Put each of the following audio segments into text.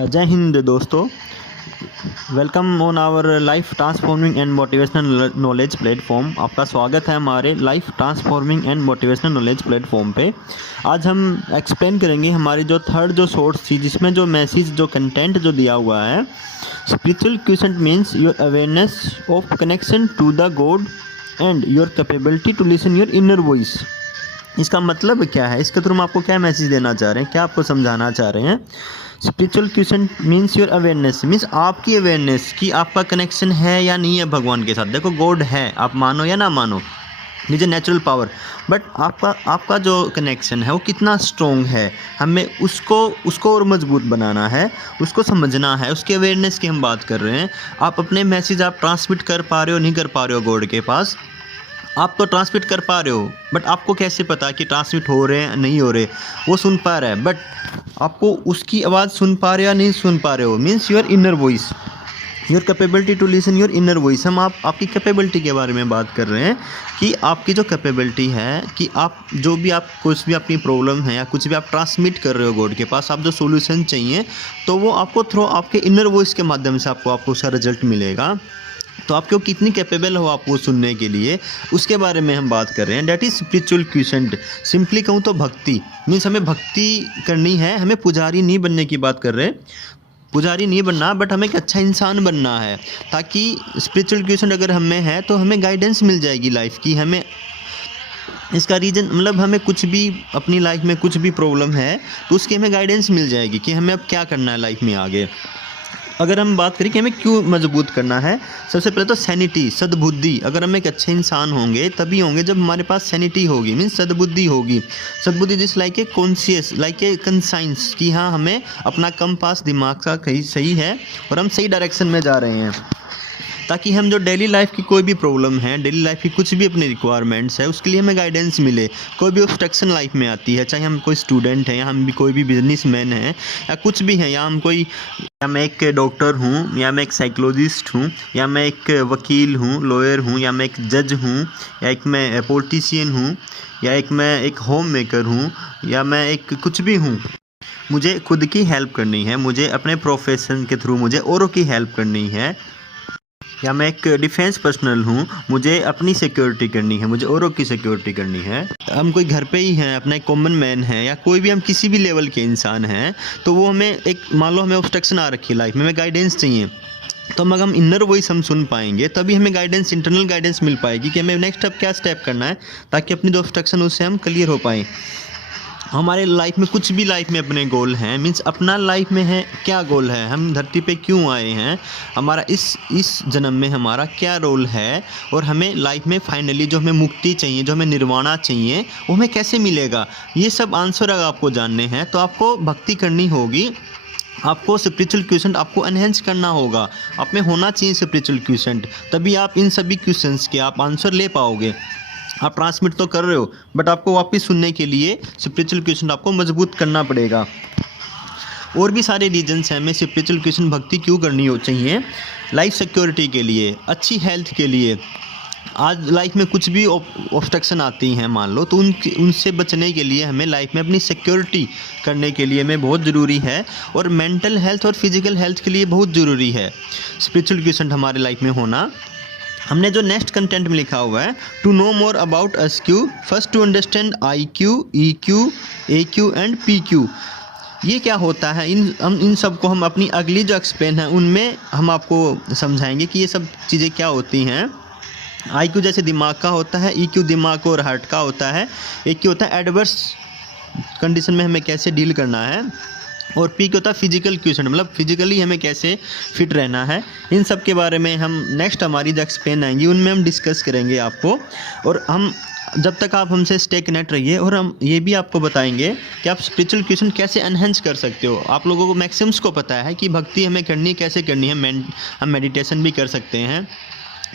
जय हिंद दोस्तों। Welcome on our life transforming and motivational knowledge platform. आपका स्वागत है हमारे life transforming and motivational knowledge platform पे। आज हम एक्सप्लेन करेंगे हमारी जो थर्ड जो सोर्स थी, जिसमें जो मैसेज जो कंटेंट जो दिया हुआ है, spiritual question means your awareness of connection to the God and your capability to listen your inner voice. इसका मतलब क्या है, इसके थ्रू हम आपको क्या मैसेज देना चाह रहे हैं, क्या आपको समझाना चाह रहे हैं। Spiritual question means your awareness, means आपकी अवेयरनेस कि आपका कनेक्शन है या नहीं है भगवान के साथ। देखो, गॉड है, आप मानो या ना मानो, is a natural power, but आपका जो कनेक्शन है वो कितना स्ट्रॉन्ग है, हमें उसको और मजबूत बनाना है, उसको समझना है। उसके अवेयरनेस की हम बात कर रहे हैं। आप अपने मैसेज आप ट्रांसमिट कर पा रहे हो, नहीं कर पा रहे हो गॉड के पास। आप तो ट्रांसमिट कर पा रहे हो, बट आपको कैसे पता कि ट्रांसमिट हो रहे हैं नहीं हो रहे। वो सुन पा रहा है, बट आपको उसकी आवाज़ सुन पा रहे हो या नहीं सुन पा रहे हो, means your inner voice, your capability to listen your inner voice. हम आपकी कैपेबिलिटी के बारे में बात कर रहे हैं कि आपकी जो कैपेबिलिटी है कि आप जो भी आप कुछ भी अपनी प्रॉब्लम है या कुछ भी आप ट्रांसमिट कर रहे हो गॉड के पास, आप जो सोल्यूशन चाहिए, तो वो आपको थ्रू आपके इनर वॉइस के माध्यम से आपको उसका रिजल्ट मिलेगा। तो आपको कितनी कैपेबल हो आप वो सुनने के लिए, उसके बारे में हम बात कर रहे हैं। That is spiritual question. Simply कहूँ तो भक्ति मीन्स हमें भक्ति करनी है, हमें पुजारी नहीं बनने की बात कर रहे हैं, पुजारी नहीं बनना, बट हमें एक अच्छा इंसान बनना है, ताकि स्पिरिचुअल क्वेश्चन अगर हमें है तो हमें गाइडेंस मिल जाएगी लाइफ की। हमें इसका रीज़न मतलब हमें कुछ भी अपनी लाइफ में कुछ भी प्रॉब्लम है तो उसकी हमें गाइडेंस मिल जाएगी कि हमें अब क्या करना है लाइफ में आगे। अगर हम बात करें कि हमें क्यों मजबूत करना है, सबसे पहले तो सैनिटी, सद्बुद्धि। अगर हम एक अच्छे इंसान होंगे तभी होंगे जब हमारे पास सैनिटी होगी, मीन्स सद्बुद्धि होगी। सद्बुद्धि जिस like a conscious, like a conscience कि हाँ, हमें अपना कंपास दिमाग का कहीं सही है और हम सही डायरेक्शन में जा रहे हैं, ताकि हम जो डेली लाइफ की कोई भी प्रॉब्लम है, डेली लाइफ की कुछ भी अपनी रिक्वायरमेंट्स है, उसके लिए हमें गाइडेंस मिले। कोई भी ऑब्स्ट्रक्शन लाइफ में आती है, चाहे हम कोई स्टूडेंट हैं या हम भी कोई भी बिजनेसमैन हैं या कुछ भी हैं, या मैं एक डॉक्टर हूँ, या मैं एक साइकोलॉजिस्ट हूँ, या मैं एक वकील हूँ, लॉयर हूँ, या मैं एक जज हूँ, या एक मैं पॉलिटिशियन हूँ, या एक मैं एक होम मेकर हूँ, या मैं एक कुछ भी हूँ। मुझे खुद की हेल्प करनी है, मुझे अपने प्रोफेशन के थ्रू मुझे औरों की हेल्प करनी है, या मैं एक डिफेंस पर्सनल हूँ, मुझे अपनी सिक्योरिटी करनी है, मुझे औरों की सिक्योरिटी करनी है। हम कोई घर पे ही हैं, अपना एक कॉमन मैन है, या कोई भी हम किसी भी लेवल के इंसान हैं, तो वो हमें एक मान लो हमें ऑब्स्ट्रक्शन आ रखी है लाइफ में, हमें गाइडेंस चाहिए, तो अगर हम इनर वॉइस हम सुन पाएंगे तभी हमें गाइडेंस, इंटरनल गाइडेंस मिल पाएगी कि हमें नेक्स्ट स्टेप क्या स्टेप करना है, ताकि अपनी जो ऑब्स्ट्रक्शन उससे हम क्लियर हो पाएँ। हमारे लाइफ में कुछ भी लाइफ में अपने गोल हैं, मीन्स अपना लाइफ में है क्या गोल है, हम धरती पे क्यों आए हैं, हमारा इस जन्म में हमारा क्या रोल है, और हमें लाइफ में फाइनली जो हमें मुक्ति चाहिए, जो हमें निर्वाणा चाहिए, वो हमें कैसे मिलेगा। ये सब आंसर अगर आपको जानने हैं तो आपको भक्ति करनी होगी, आपको स्पिरिचुअल क्वेश्चन आपको एनहेंस करना होगा, आप में होना चाहिए स्पिरिचुअल क्वेश्चन, तभी आप इन सभी क्वेश्चंस के आप आंसर ले पाओगे। आप ट्रांसमिट तो कर रहे हो, बट आपको वापस सुनने के लिए स्पिरिचुअल क्वेश्चन आपको मजबूत करना पड़ेगा। और भी सारे रीजंस हैं हमें स्पिरिचुअल क्वेश्चन भक्ति क्यों करनी हो चाहिए। लाइफ सिक्योरिटी के लिए, अच्छी हेल्थ के लिए। आज लाइफ में कुछ भी ऑब्स्ट्रक्शन आती हैं मान लो, तो उनसे बचने के लिए हमें लाइफ में अपनी सिक्योरिटी करने के लिए हमें बहुत ज़रूरी है, और मेंटल हेल्थ और फिजिकल हेल्थ के लिए बहुत ज़रूरी है स्पिरिचुअल क्वेश्चन हमारे लाइफ में होना। हमने जो नेक्स्ट कंटेंट में लिखा हुआ है, to know more about SQ, first to understand IQ, EQ, AQ and PQ। ये क्या होता है, इन सब को हम अपनी अगली जो एक्सप्लेन है उनमें हम आपको समझाएंगे कि ये सब चीज़ें क्या होती हैं। IQ जैसे दिमाग का होता है, EQ दिमाग और हार्ट का होता है, AQ होता है एडवर्स कंडीशन में हमें कैसे डील करना है, और पी क्या होता है फिजिकल क्वेश्चन, मतलब फिजिकली हमें कैसे फिट रहना है। इन सब के बारे में हम नेक्स्ट हमारी जो एक्सप्लेन आएंगी उनमें हम डिस्कस करेंगे आपको। और हम जब तक आप हमसे स्टे कनेक्ट रहिए, और हम ये भी आपको बताएंगे कि आप स्पिरिचुअल क्वेश्चन कैसे एनहेंस कर सकते हो। आप लोगों को मैक्सिमम्स को पता है कि भक्ति हमें करनी कैसे करनी है, हम मेडिटेशन भी कर सकते हैं,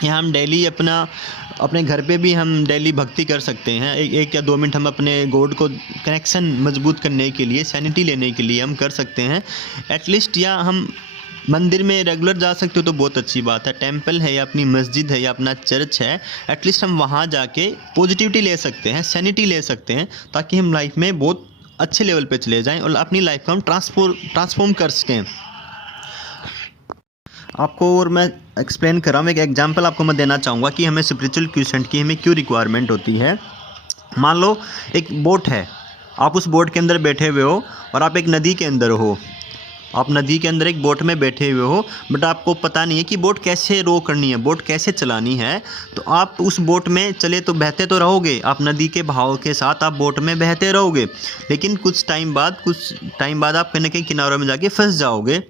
या हम डेली अपने घर पे भी हम डेली भक्ति कर सकते हैं। एक या 2 मिनट हम अपने गॉड को कनेक्शन मजबूत करने के लिए, सैनिटी लेने के लिए हम कर सकते हैं एटलीस्ट। या हम मंदिर में रेगुलर जा सकते हो तो बहुत अच्छी बात है, टेंपल है या अपनी मस्जिद है या अपना चर्च है, एटलीस्ट हम वहाँ जाके पॉजिटिविटी ले सकते हैं, सैनिटी ले सकते हैं, ताकि हम लाइफ में बहुत अच्छे लेवल पे चले जाएं और अपनी लाइफ को हम ट्रांसफॉर्म कर सकें। आपको और मैं एक्सप्लेन कर रहा हूँ, एक एग्जांपल आपको मैं देना चाहूँगा कि हमें स्पिरिचुअल क्वेश्चन की हमें क्यों रिक्वायरमेंट होती है। मान लो एक बोट है, आप उस बोट के अंदर बैठे हुए हो और आप एक नदी के अंदर हो। आप नदी के अंदर एक बोट में बैठे हुए हो, बट आपको पता नहीं है कि बोट कैसे रो करनी है, बोट कैसे चलानी है। तो आप उस बोट में चले तो बहते तो रहोगे, आप नदी के बहाव के साथ आप बोट में बहते रहोगे, लेकिन कुछ टाइम बाद आप कहीं ना कहीं किनारों में जाके फंस जाओगे।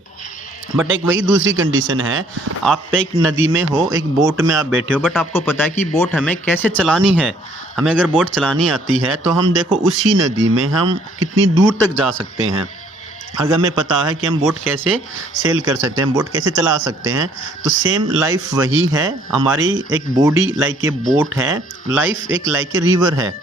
बट एक वही दूसरी कंडीशन है, आप एक नदी में हो, एक बोट में आप बैठे हो, बट आपको पता है कि बोट हमें कैसे चलानी है। हमें अगर बोट चलानी आती है तो हम देखो उसी नदी में हम कितनी दूर तक जा सकते हैं। अगर हमें पता है कि हम बोट कैसे सेल कर सकते हैं, बोट कैसे चला सकते हैं, तो सेम लाइफ वही है। हमारी एक बॉडी लाइक ए बोट है, लाइफ एक लाइक ए रिवर है।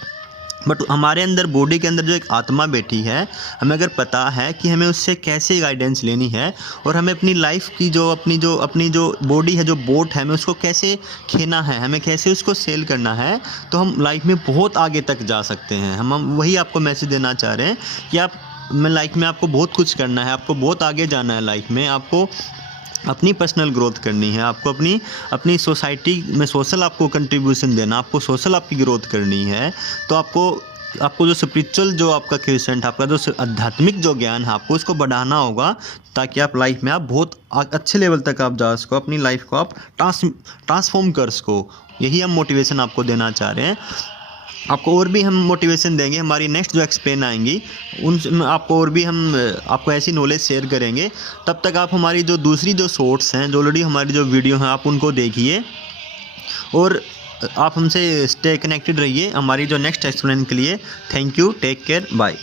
बट हमारे अंदर बॉडी के अंदर जो एक आत्मा बैठी है, हमें अगर पता है कि हमें उससे कैसे गाइडेंस लेनी है और हमें अपनी लाइफ की अपनी जो बॉडी है, जो बोट है, हमें उसको कैसे खेना है, हमें कैसे उसको सेल करना है, तो हम लाइफ में बहुत आगे तक जा सकते हैं। हम वही आपको मैसेज देना चाह रहे हैं कि आप लाइफ में आपको बहुत कुछ करना है, आपको बहुत आगे जाना है लाइफ में, आपको अपनी पर्सनल ग्रोथ करनी है, आपको अपनी सोसाइटी में सोशल आपको कंट्रीब्यूशन देना, आपको सोशल आपकी ग्रोथ करनी है। तो आपको जो स्पिरिचुअल जो आपका क्वेश्चन, आपका जो आध्यात्मिक जो ज्ञान है, आपको उसको बढ़ाना होगा, ताकि आप लाइफ में आप बहुत अच्छे लेवल तक आप जा सको, अपनी लाइफ को आप ट्रांसफॉर्म कर सको। यही हम मोटिवेशन आपको देना चाह रहे हैं। आपको और भी हम मोटिवेशन देंगे, हमारी नेक्स्ट जो एक्सप्लेन आएंगी उन आपको और भी हम आपको ऐसी नॉलेज शेयर करेंगे। तब तक आप हमारी जो दूसरी जो शॉर्ट्स हैं, जो ऑलरेडी हमारी जो वीडियो हैं, आप उनको देखिए और आप हमसे स्टे कनेक्टेड रहिए हमारी जो नेक्स्ट एक्सप्लेन के लिए। Thank you, take care, bye.